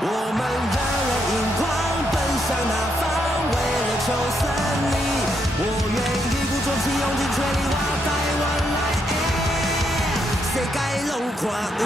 我们热泪盈眶，奔向那方，为了求胜利，我愿意鼓作气，用尽全力，我台湾来，世界拢看有。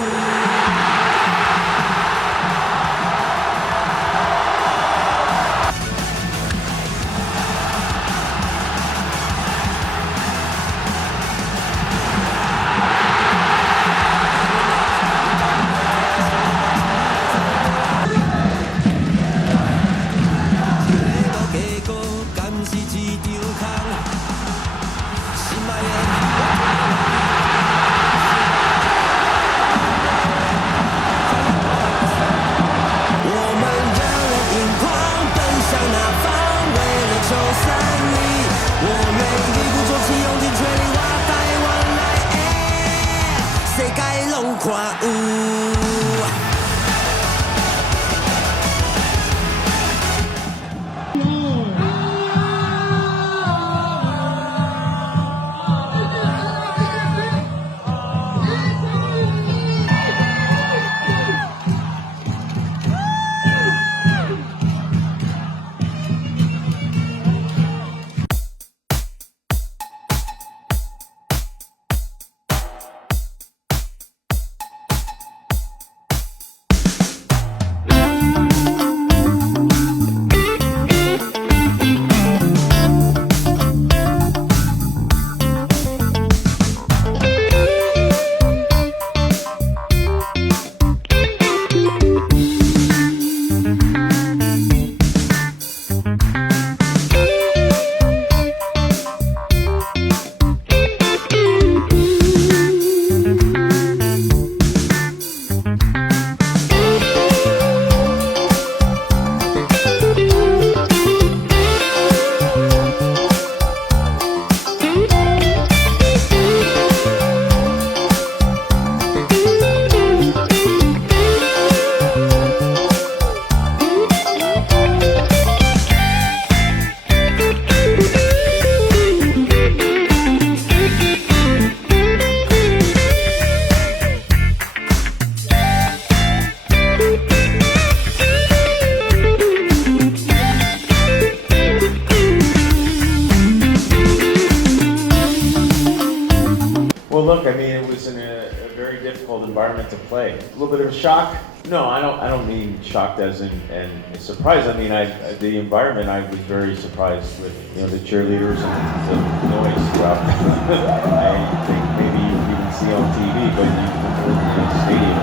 Look, I mean, it was in a very difficult environment to play. A little bit of a shock. No, I don't mean shocked as in and surprised. I mean, the environment. I was very surprised with the cheerleaders and the noise throughout. I think maybe you even see on TV, but you in the stadium.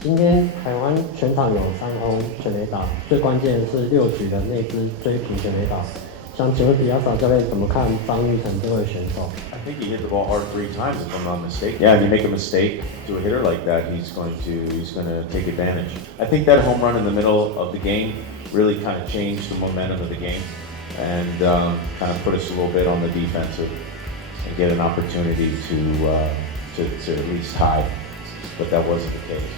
今天台湾全场有3轰全垒打，最关键的是6局的那支追平全垒打。想请问比亚萨教练怎么看张育成这位选手？ I think he hit the ball hard 3 times, if I'm not mistaken. Yeah, if you make a mistake to a hitter like that, he's going to take advantage. I think that home run in the middle of the game really kind of changed the momentum of the game and kind of put us a little bit on the defensive and get an opportunity to at least tie, but that wasn't the case.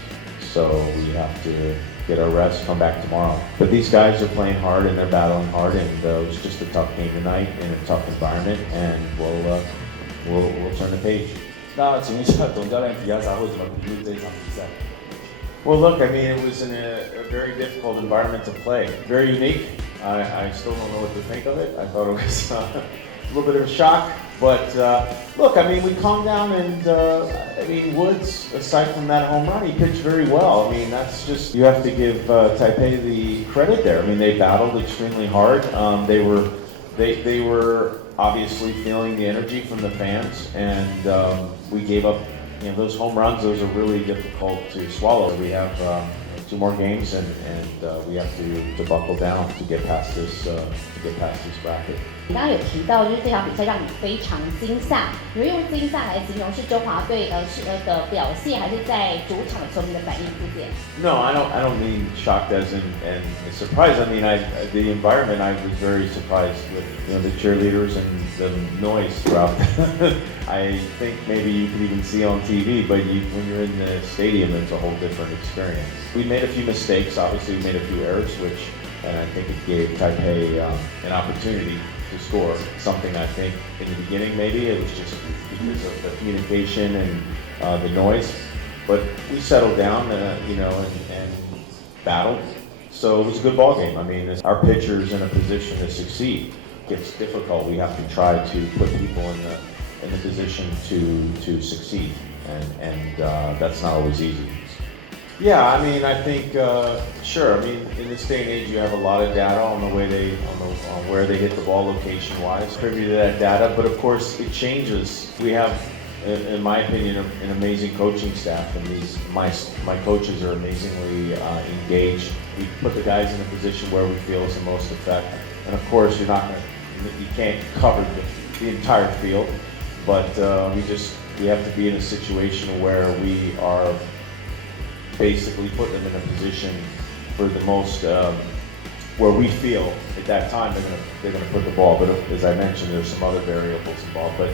So we have to get our rest, come back tomorrow. But these guys are playing hard and they're battling hard, and it was just a tough game tonight in a tough environment, and we'll turn the page. 那请问一下，总教练比亚萨会怎么评论这一场比赛？ Well, look, I mean, it was in a very difficult environment to play. Very unique. I still don't know what to think of it. I thought it was a little bit of a shock. But look, I mean, we calmed down, and I mean, Woods, aside from that home run, he pitched very well. I mean, that's just, you have to give Taipei the credit there. I mean, they battled extremely hard. They were obviously feeling the energy from the fans, and we gave up. Those home runs, those are really difficult to swallow. We have 2 more games, and we have to buckle down to get past this bracket. 你刚刚有提到，就是这场比赛让你非常惊吓，你会用惊吓来形容是中华队的表现，还是在主场球迷的反应之间 No, I don't mean shocked as in and surprised. I mean, the environment. I was very surprised with the cheerleaders and the noise throughout. I think maybe you could even see on TV, but when you're in the stadium, it's a whole different experience. We made a few mistakes. Obviously, we made a few errors, and I think it gave Taipei an opportunity to score. Something I think in the beginning maybe it was just because of the communication and the noise, but we settled down, and battled. So it was a good ball game. I mean, our pitcher's in a position to succeed. It gets difficult. We have to try to put people in the position to succeed, and that's not always easy. Yeah, I mean, I think sure. I mean, in this day and age, you have a lot of data on the way on where they hit the ball location-wise, privy to that data. But of course, it changes. We have, in my opinion, an amazing coaching staff, and my coaches are amazingly engaged. We put the guys in a position where we feel is the most effective. And of course, you can't cover the entire field, but we have to be in a situation where we are basically putting them in a position for the most where we feel at that time they're gonna put the ball. But as I mentioned, there's some other variables involved. But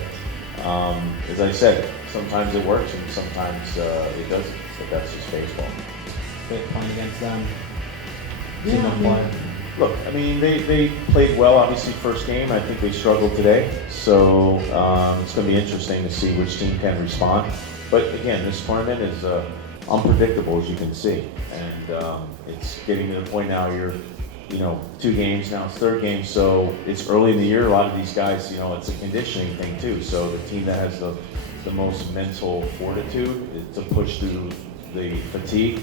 as I said, sometimes it works and sometimes it doesn't. But that's just baseball. But playing against them, Look, I mean, they played well. Obviously, first game, I think they struggled today. So it's going to be interesting to see which team can respond. But again, this tournament is unpredictable, as you can see, and it's getting to the point now. You're, 2 games now, it's 3rd game, so it's early in the year. A lot of these guys, it's a conditioning thing too. So the team that has the most mental fortitude to push through the fatigue,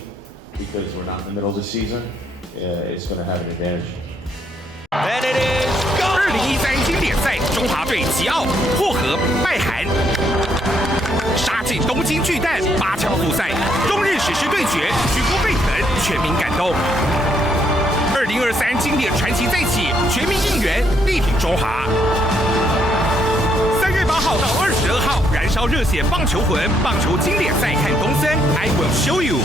because we're not in the middle of the season, is going to have an advantage. And it is go! 2013经典赛，中华队吉奥获和败韩，杀进东京巨蛋8强复赛，中日史诗对决，举国沸腾，全民感动。2023经典传奇再起，全民应援，力挺中华。3月8号到22号，燃烧热血棒球魂，棒球经典赛看东森 ，I will show you。